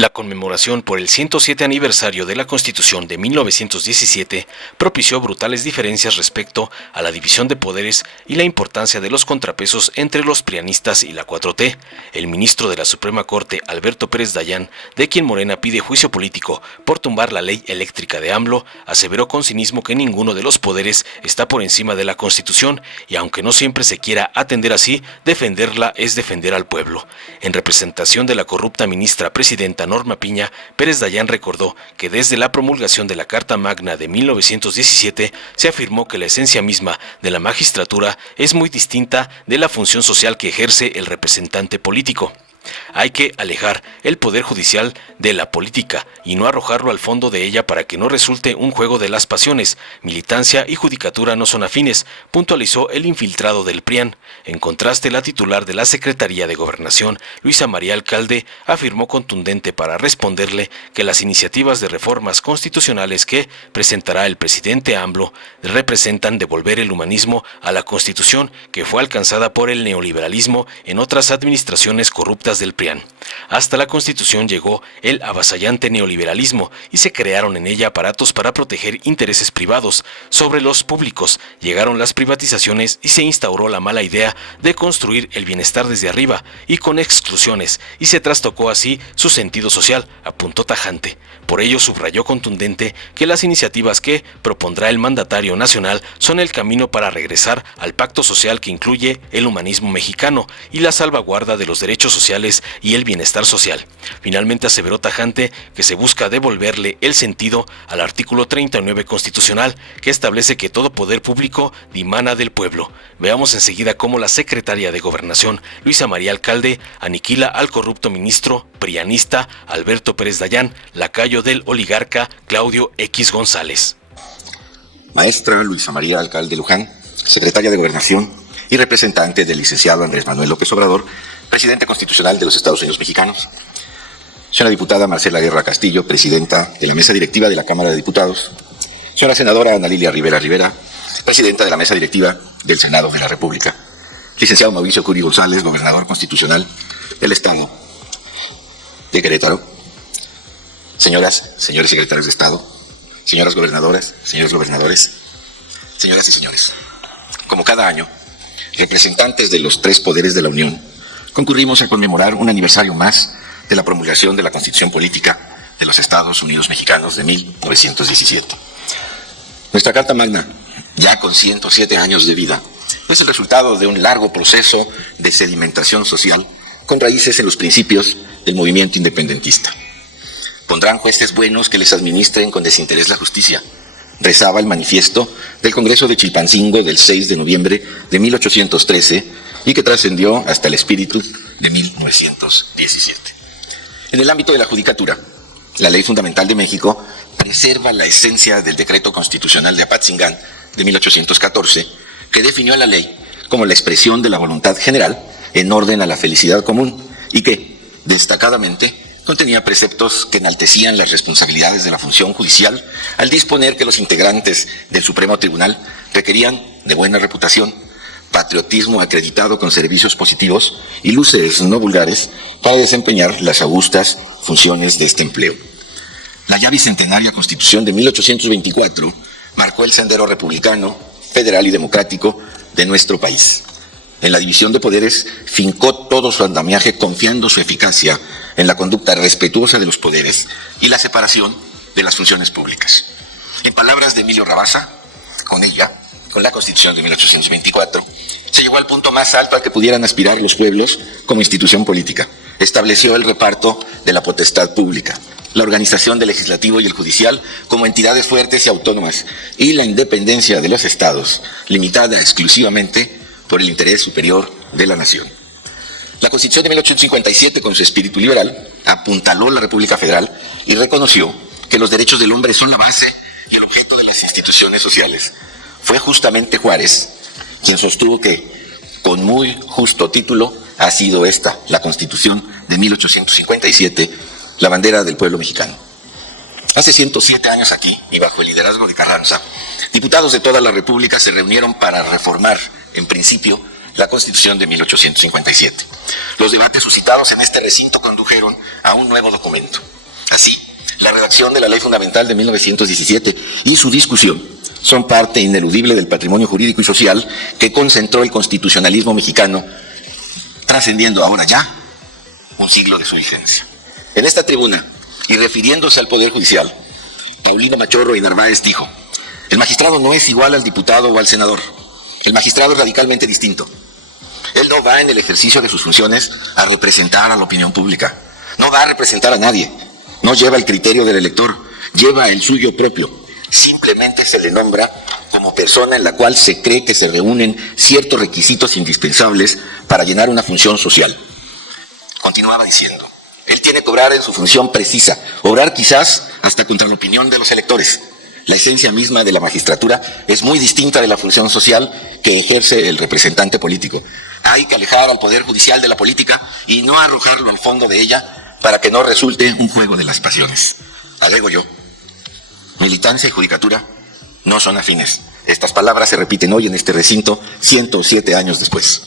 La conmemoración por el 107 aniversario de la Constitución de 1917 propició brutales diferencias respecto a la división de poderes y la importancia de los contrapesos entre los prianistas y la 4T. El ministro de la Suprema Corte, Alberto Pérez Dayán, de quien Morena pide juicio político por tumbar la ley eléctrica de AMLO, aseveró con cinismo que ninguno de los poderes está por encima de la Constitución y aunque no siempre se quiera atender así, defenderla es defender al pueblo. En representación de la corrupta ministra presidenta Norma Piña, Pérez Dayán recordó que desde la promulgación de la Carta Magna de 1917 se afirmó que la esencia misma de la magistratura es muy distinta de la función social que ejerce el representante político. Hay que alejar el poder judicial de la política y no arrojarlo al fondo de ella para que no resulte un juego de las pasiones. Militancia y judicatura no son afines, puntualizó el infiltrado del PRIAN. En contraste, la titular de la Secretaría de Gobernación, Luisa María Alcalde, afirmó contundente para responderle que las iniciativas de reformas constitucionales que presentará el presidente AMLO representan devolver el humanismo a la Constitución que fue alcanzada por el neoliberalismo en otras administraciones corruptas del PRIAN. Hasta la Constitución llegó el avasallante neoliberalismo y se crearon en ella aparatos para proteger intereses privados sobre los públicos. Llegaron las privatizaciones y se instauró la mala idea de construir el bienestar desde arriba y con exclusiones, y se trastocó así su sentido social, apuntó tajante. Por ello subrayó contundente que las iniciativas que propondrá el mandatario nacional son el camino para regresar al pacto social que incluye el humanismo mexicano y la salvaguarda de los derechos sociales y el bienestar social. Finalmente aseveró tajante que se busca devolverle el sentido al artículo 39 constitucional que establece que todo poder público dimana del pueblo. Veamos enseguida cómo la secretaria de Gobernación, Luisa María Alcalde, aniquila al corrupto ministro prianista Alberto Pérez Dayán, lacayo del oligarca Claudio X González. Maestra Luisa María Alcalde Luján, secretaria de Gobernación y representante del licenciado Andrés Manuel López Obrador, presidente constitucional de los Estados Unidos mexicanos. Señora diputada Marcela Guerra Castillo, presidenta de la mesa directiva de la Cámara de Diputados. Señora senadora Ana Lilia Rivera Rivera, presidenta de la mesa directiva del Senado de la República. Licenciado Mauricio Curi González, gobernador constitucional del Estado de Querétaro. Señoras, señores secretarios de Estado, señoras gobernadoras, señores gobernadores, señoras y señores. Como cada año, representantes de los tres poderes de la Unión concurrimos a conmemorar un aniversario más de la promulgación de la Constitución Política de los Estados Unidos Mexicanos de 1917. Nuestra Carta Magna, ya con 107 años de vida, es el resultado de un largo proceso de sedimentación social con raíces en los principios del movimiento independentista. Pondrán jueces buenos que les administren con desinterés la justicia, rezaba el manifiesto del Congreso de Chilpancingo del 6 de noviembre de 1813 y que trascendió hasta el espíritu de 1917. En el ámbito de la judicatura, la Ley Fundamental de México preserva la esencia del Decreto Constitucional de Apatzingán de 1814, que definió a la ley como la expresión de la voluntad general en orden a la felicidad común y que, destacadamente, contenía preceptos que enaltecían las responsabilidades de la función judicial al disponer que los integrantes del Supremo Tribunal requerían de buena reputación, patriotismo acreditado con servicios positivos y luces no vulgares para desempeñar las augustas funciones de este empleo. La ya bicentenaria Constitución de 1824 marcó el sendero republicano, federal y democrático de nuestro país. En la división de poderes fincó todo su andamiaje confiando su eficacia en la conducta respetuosa de los poderes y la separación de las funciones públicas. En palabras de Emilio Rabasa, con la Constitución de 1824, se llegó al punto más alto al que pudieran aspirar los pueblos como institución política. Estableció el reparto de la potestad pública, la organización del legislativo y el judicial como entidades fuertes y autónomas y la independencia de los estados, limitada exclusivamente por el interés superior de la nación. La Constitución de 1857, con su espíritu liberal, apuntaló la República Federal y reconoció que los derechos del hombre son la base y el objeto de las instituciones sociales. Fue justamente Juárez quien sostuvo que, con muy justo título, ha sido esta, la Constitución de 1857, la bandera del pueblo mexicano. Hace 107 años aquí, y bajo el liderazgo de Carranza, diputados de toda la República se reunieron para reformar, en principio, la Constitución de 1857. Los debates suscitados en este recinto condujeron a un nuevo documento. Así, la redacción de la Ley Fundamental de 1917 y su discusión son parte ineludible del patrimonio jurídico y social que concentró el constitucionalismo mexicano, trascendiendo ahora ya un siglo de su vigencia. En esta tribuna, y refiriéndose al Poder Judicial, Paulino Machorro y Narváez dijo: el magistrado no es igual al diputado o al senador. El magistrado es radicalmente distinto. Él no va en el ejercicio de sus funciones a representar a la opinión pública. No va a representar a nadie. No lleva el criterio del elector, lleva el suyo propio. Simplemente se le nombra como persona en la cual se cree que se reúnen ciertos requisitos indispensables para llenar una función social. Continuaba diciendo: él tiene que obrar en su función precisa, obrar quizás hasta contra la opinión de los electores. La esencia misma de la magistratura es muy distinta de la función social que ejerce el representante político. Hay que alejar al Poder Judicial de la política y no arrojarlo al fondo de ella para que no resulte un juego de las pasiones. Alego yo: militancia y judicatura no son afines. Estas palabras se repiten hoy en este recinto, 107 años después.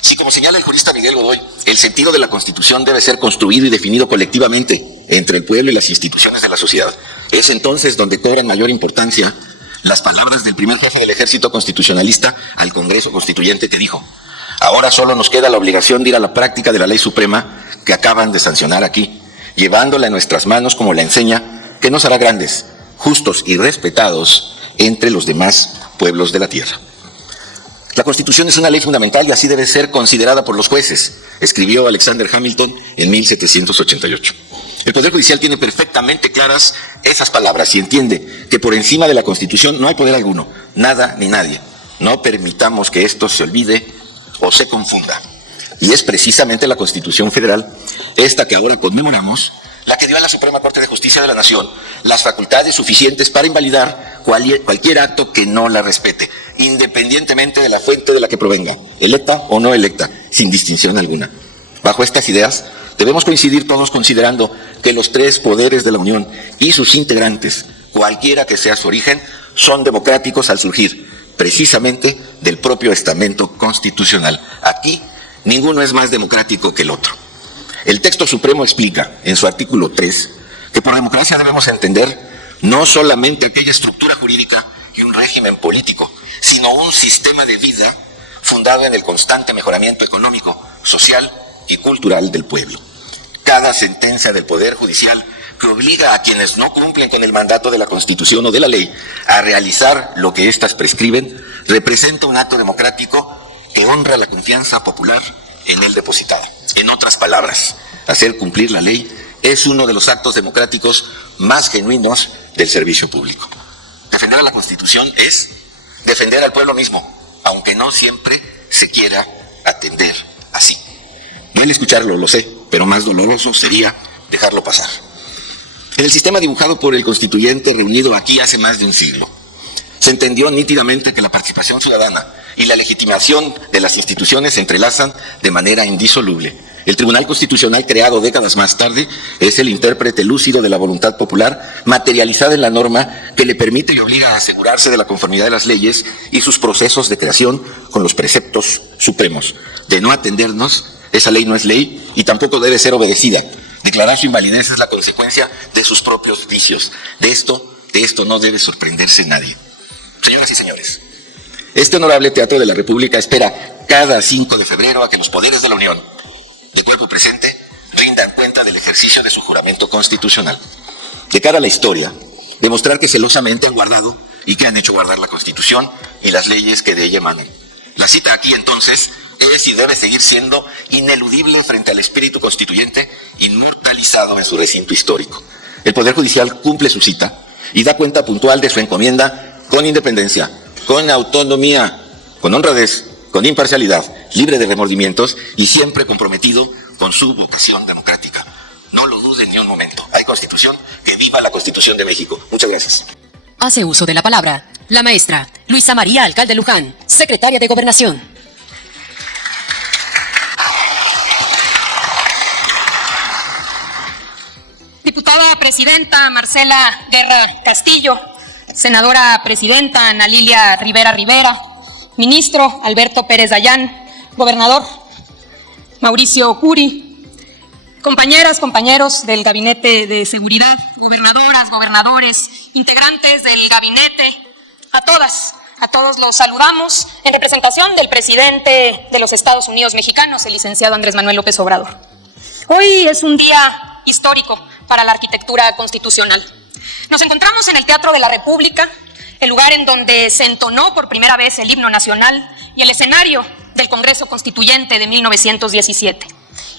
Si, como señala el jurista Miguel Godoy, el sentido de la Constitución debe ser construido y definido colectivamente entre el pueblo y las instituciones de la sociedad, es entonces donde cobran mayor importancia las palabras del primer jefe del ejército constitucionalista al Congreso Constituyente, que dijo: ahora solo nos queda la obligación de ir a la práctica de la ley suprema que acaban de sancionar aquí, llevándola en nuestras manos como la enseña, que nos hará grandes, justos y respetados entre los demás pueblos de la tierra. La Constitución es una ley fundamental y así debe ser considerada por los jueces, escribió Alexander Hamilton en 1788. El Poder Judicial tiene perfectamente claras esas palabras y entiende que por encima de la Constitución no hay poder alguno, nada ni nadie. No permitamos que esto se olvide o se confunda. Y es precisamente la Constitución Federal, esta que ahora conmemoramos, la que dio a la Suprema Corte de Justicia de la Nación las facultades suficientes para invalidar cualquier acto que no la respete, independientemente de la fuente de la que provenga, electa o no electa, sin distinción alguna. Bajo estas ideas, debemos coincidir todos considerando que los tres poderes de la Unión y sus integrantes, cualquiera que sea su origen, son democráticos al surgir precisamente del propio estamento constitucional. Aquí, ninguno es más democrático que el otro. El texto supremo explica, en su artículo 3, que por democracia debemos entender no solamente aquella estructura jurídica y un régimen político, sino un sistema de vida fundado en el constante mejoramiento económico, social y cultural del pueblo. Cada sentencia del Poder Judicial que obliga a quienes no cumplen con el mandato de la Constitución o de la ley a realizar lo que éstas prescriben, representa un acto democrático que honra la confianza popular en él depositada. En otras palabras, hacer cumplir la ley es uno de los actos democráticos más genuinos del servicio público. Defender a la Constitución es defender al pueblo mismo, aunque no siempre se quiera atender así. Duele escucharlo, lo sé, pero más doloroso sería dejarlo pasar. En el sistema dibujado por el constituyente reunido aquí hace más de un siglo, se entendió nítidamente que la participación ciudadana y la legitimación de las instituciones se entrelazan de manera indisoluble. El Tribunal Constitucional, creado décadas más tarde, es el intérprete lúcido de la voluntad popular, materializada en la norma que le permite y obliga a asegurarse de la conformidad de las leyes y sus procesos de creación con los preceptos supremos. De no atendernos, esa ley no es ley y tampoco debe ser obedecida. Declarar su invalidez es la consecuencia de sus propios vicios. De esto no debe sorprenderse nadie. Señoras y señores, este honorable Teatro de la República espera cada 5 de febrero a que los poderes de la Unión, de cuerpo presente, rindan cuenta del ejercicio de su juramento constitucional. De cara a la historia, demostrar que celosamente han guardado y que han hecho guardar la Constitución y las leyes que de ella emanan. La cita aquí, entonces, es y debe seguir siendo ineludible frente al espíritu constituyente inmortalizado en su recinto histórico. El Poder Judicial cumple su cita y da cuenta puntual de su encomienda con independencia, con autonomía, con honradez, con imparcialidad, libre de remordimientos y siempre comprometido con su vocación democrática. No lo duden ni un momento. Hay Constitución, que viva la Constitución de México. Muchas gracias. Hace uso de la palabra la maestra Luisa María Alcalde Luján, secretaria de Gobernación. Diputada presidenta Marcela Guerra Castillo, senadora presidenta Ana Lilia Rivera Rivera, ministro Alberto Pérez Dayán, gobernador Mauricio Curi, compañeras, compañeros del Gabinete de Seguridad, gobernadoras, gobernadores, integrantes del gabinete, a todos los saludamos en representación del presidente de los Estados Unidos mexicanos, el licenciado Andrés Manuel López Obrador. Hoy es un día histórico para la arquitectura constitucional. Nos encontramos en el Teatro de la República, el lugar en donde se entonó por primera vez el himno nacional y el escenario del Congreso Constituyente de 1917.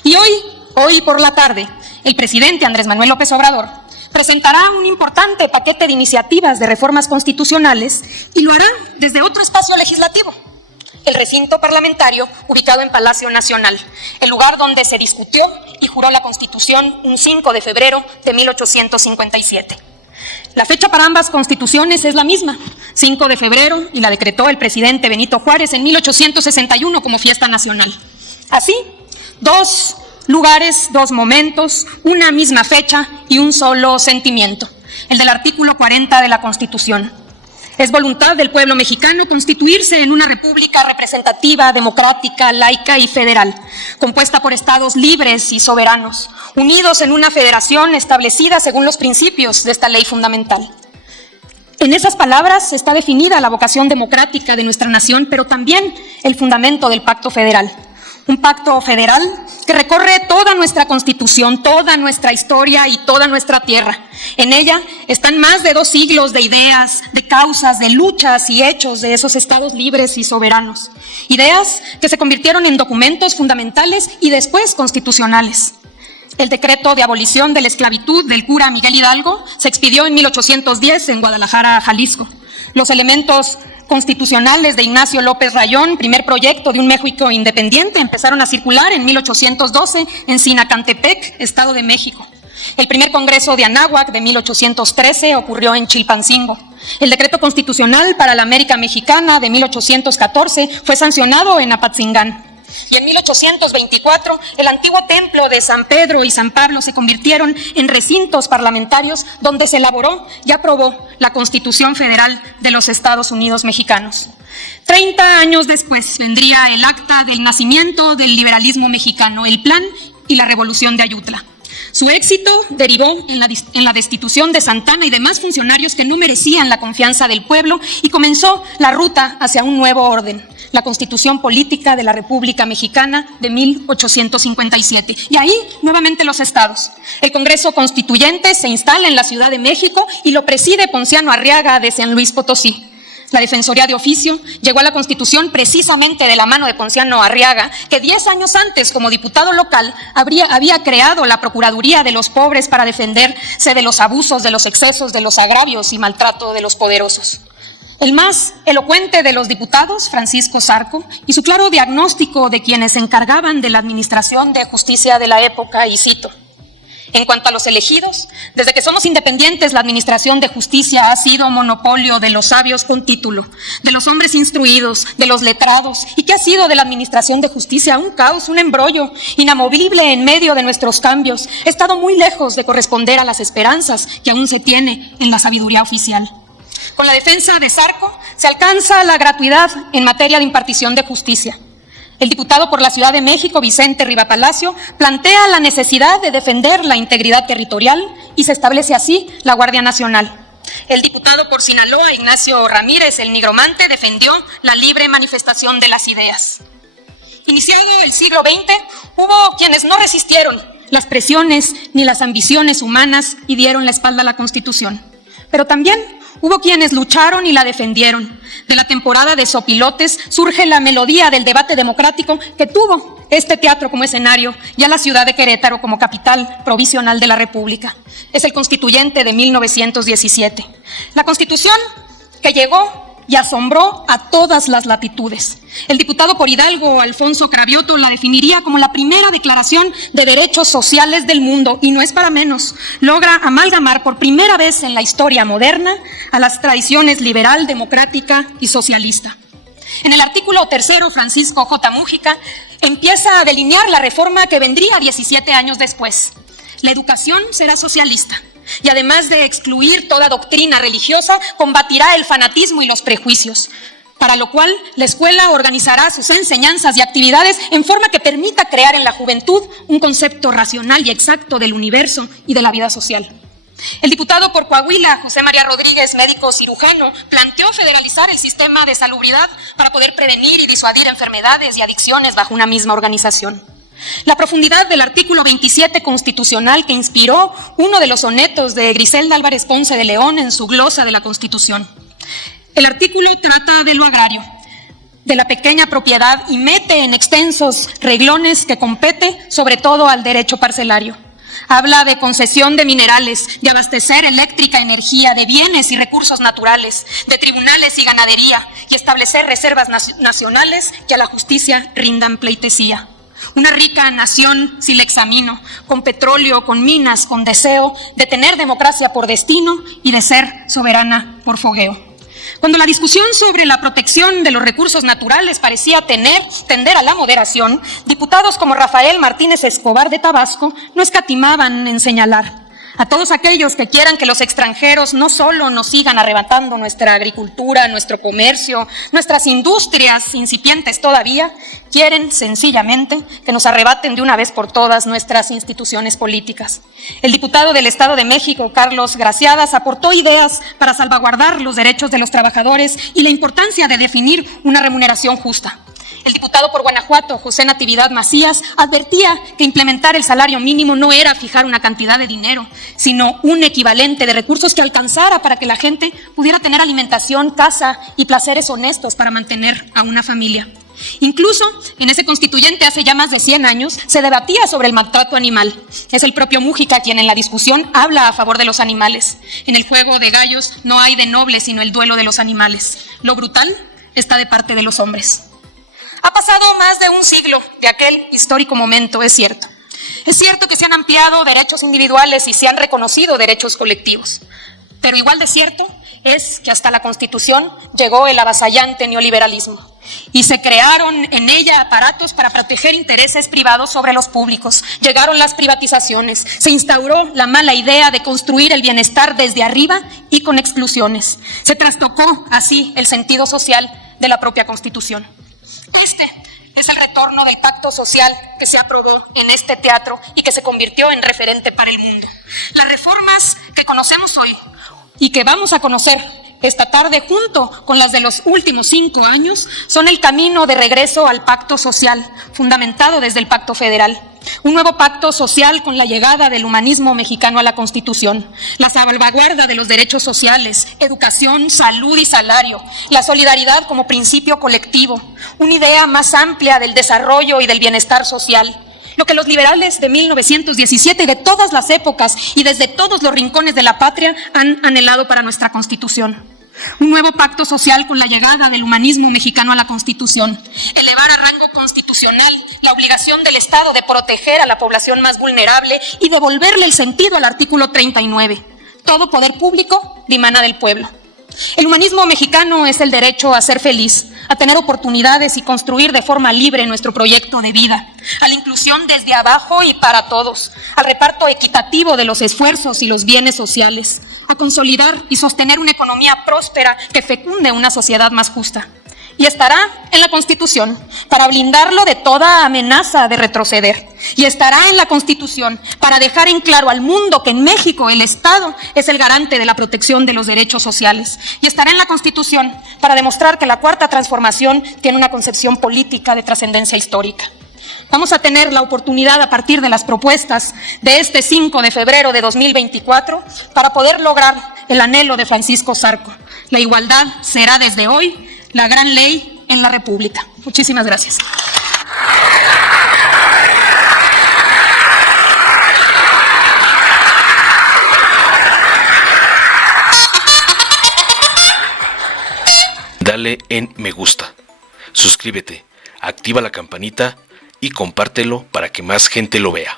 Y hoy por la tarde, el presidente Andrés Manuel López Obrador presentará un importante paquete de iniciativas de reformas constitucionales y lo hará desde otro espacio legislativo, el recinto parlamentario ubicado en Palacio Nacional, el lugar donde se discutió y juró la Constitución un 5 de febrero de 1857. La fecha para ambas constituciones es la misma, 5 de febrero, y la decretó el presidente Benito Juárez en 1861 como fiesta nacional. Así, dos lugares, dos momentos, una misma fecha y un solo sentimiento, el del artículo 40 de la Constitución. Es voluntad del pueblo mexicano constituirse en una república representativa, democrática, laica y federal, compuesta por estados libres y soberanos, unidos en una federación establecida según los principios de esta ley fundamental. En esas palabras está definida la vocación democrática de nuestra nación, pero también el fundamento del Pacto Federal. Un pacto federal que recorre toda nuestra Constitución, toda nuestra historia y toda nuestra tierra. En ella están más de 2 siglos de ideas, de causas, de luchas y hechos de esos estados libres y soberanos. Ideas que se convirtieron en documentos fundamentales y después constitucionales. El decreto de abolición de la esclavitud del cura Miguel Hidalgo se expidió en 1810 en Guadalajara, Jalisco. Los elementos constitucionales de Ignacio López Rayón, primer proyecto de un México independiente, empezaron a circular en 1812 en Sinacantepec, Estado de México. El primer Congreso de Anáhuac de 1813 ocurrió en Chilpancingo. El decreto constitucional para la América Mexicana de 1814 fue sancionado en Apatzingán. Y en 1824, el antiguo templo de San Pedro y San Pablo se convirtieron en recintos parlamentarios donde se elaboró y aprobó la Constitución Federal de los Estados Unidos mexicanos. 30 años después vendría el acta del nacimiento del liberalismo mexicano, el Plan y la Revolución de Ayutla. Su éxito derivó en la destitución de Santana y demás funcionarios que no merecían la confianza del pueblo y comenzó la ruta hacia un nuevo orden, la Constitución Política de la República Mexicana de 1857. Y ahí, nuevamente los estados. El Congreso Constituyente se instala en la Ciudad de México y lo preside Ponciano Arriaga de San Luis Potosí. La Defensoría de Oficio llegó a la Constitución precisamente de la mano de Ponciano Arriaga, que 10 años antes, como diputado local, había creado la Procuraduría de los Pobres para defenderse de los abusos, de los excesos, de los agravios y maltrato de los poderosos. El más elocuente de los diputados, Francisco Zarco, y su claro diagnóstico de quienes se encargaban de la administración de justicia de la época, y cito: en cuanto a los elegidos, desde que somos independientes, la administración de justicia ha sido monopolio de los sabios con título, de los hombres instruidos, de los letrados. ¿Y qué ha sido de la administración de justicia? Un caos, un embrollo, inamovible en medio de nuestros cambios. Ha estado muy lejos de corresponder a las esperanzas que aún se tiene en la sabiduría oficial. Con la defensa de Zarco se alcanza la gratuidad en materia de impartición de justicia. El diputado por la Ciudad de México, Vicente Rivapalacio, plantea la necesidad de defender la integridad territorial y se establece así la Guardia Nacional. El diputado por Sinaloa, Ignacio Ramírez, el nigromante, defendió la libre manifestación de las ideas. Iniciado el siglo XX, hubo quienes no resistieron las presiones ni las ambiciones humanas y dieron la espalda a la Constitución. Pero también hubo quienes lucharon y la defendieron. De la temporada de sopilotes surge la melodía del debate democrático que tuvo este teatro como escenario y a la ciudad de Querétaro como capital provisional de la República. Es el Constituyente de 1917. La Constitución que llegó y asombró a todas las latitudes. El diputado por Hidalgo, Alfonso Cravioto, la definiría como la primera declaración de derechos sociales del mundo, y no es para menos. Logra amalgamar por primera vez en la historia moderna a las tradiciones liberal, democrática y socialista. En el artículo 3, Francisco J. Mújica empieza a delinear la reforma que vendría 17 años después. La educación será socialista. Y además de excluir toda doctrina religiosa, combatirá el fanatismo y los prejuicios. para lo cual la escuela organizará sus enseñanzas y actividades en forma que permita crear en la juventud un concepto racional y exacto del universo y de la vida social. El diputado por Coahuila, José María Rodríguez, médico cirujano, planteó federalizar el sistema de salubridad para poder prevenir y disuadir enfermedades y adicciones bajo una misma organización. La profundidad del artículo 27 constitucional que inspiró uno de los sonetos de Griselda Álvarez Ponce de León en su glosa de la Constitución. El artículo trata de lo agrario, de la pequeña propiedad y mete en extensos reglones que compete sobre todo al derecho parcelario. Habla de concesión de minerales, de abastecer eléctrica, energía, de bienes y recursos naturales, de tribunales y ganadería y establecer reservas nacionales que a la justicia rindan pleitesía. Una rica nación, si la examino, con petróleo, con minas, con deseo de tener democracia por destino y de ser soberana por fogueo. Cuando la discusión sobre la protección de los recursos naturales parecía tender a la moderación, diputados como Rafael Martínez Escobar de Tabasco no escatimaban en señalar a todos aquellos que quieran que los extranjeros no solo nos sigan arrebatando nuestra agricultura, nuestro comercio, nuestras industrias incipientes todavía, quieren sencillamente que nos arrebaten de una vez por todas nuestras instituciones políticas. El diputado del Estado de México, Carlos Graciadas, aportó ideas para salvaguardar los derechos de los trabajadores y la importancia de definir una remuneración justa. El diputado por Guanajuato, José Natividad Macías, advertía que implementar el salario mínimo no era fijar una cantidad de dinero, sino un equivalente de recursos que alcanzara para que la gente pudiera tener alimentación, casa y placeres honestos para mantener a una familia. Incluso en ese constituyente hace ya más de 100 años se debatía sobre el maltrato animal. Es el propio Mújica quien en la discusión habla a favor de los animales. En el juego de gallos no hay de noble sino el duelo de los animales. Lo brutal está de parte de los hombres. Ha pasado más de un siglo de aquel histórico momento, es cierto. Es cierto que se han ampliado derechos individuales y se han reconocido derechos colectivos. Pero igual de cierto es que hasta la Constitución llegó el avasallante neoliberalismo y se crearon en ella aparatos para proteger intereses privados sobre los públicos. Llegaron las privatizaciones, se instauró la mala idea de construir el bienestar desde arriba y con exclusiones. Se trastocó así el sentido social de la propia Constitución. Este es el retorno del pacto social que se aprobó en este teatro y que se convirtió en referente para el mundo. Las reformas que conocemos hoy y que vamos a conocer esta tarde junto con las de los últimos 5 años son el camino de regreso al pacto social, fundamentado desde el Pacto Federal. Un nuevo pacto social con la llegada del humanismo mexicano a la Constitución, la salvaguarda de los derechos sociales, educación, salud y salario, la solidaridad como principio colectivo, una idea más amplia del desarrollo y del bienestar social. Lo que los liberales de 1917 y de todas las épocas y desde todos los rincones de la patria han anhelado para nuestra Constitución. Un nuevo pacto social con la llegada del humanismo mexicano a la Constitución. Elevar a rango constitucional la obligación del Estado de proteger a la población más vulnerable y devolverle el sentido al artículo 39. Todo poder público dimana del pueblo. El humanismo mexicano es el derecho a ser feliz, a tener oportunidades y construir de forma libre nuestro proyecto de vida, a la inclusión desde abajo y para todos, al reparto equitativo de los esfuerzos y los bienes sociales, a consolidar y sostener una economía próspera que fecunde una sociedad más justa. Y estará en la Constitución para blindarlo de toda amenaza de retroceder. Y estará en la Constitución para dejar en claro al mundo que en México el Estado es el garante de la protección de los derechos sociales. Y estará en la Constitución para demostrar que la Cuarta Transformación tiene una concepción política de trascendencia histórica. Vamos a tener la oportunidad a partir de las propuestas de este 5 de febrero de 2024 para poder lograr el anhelo de Francisco Zarco. La igualdad será desde hoy la gran ley en la República. Muchísimas gracias. Dale en me gusta, suscríbete, activa la campanita y compártelo para que más gente lo vea.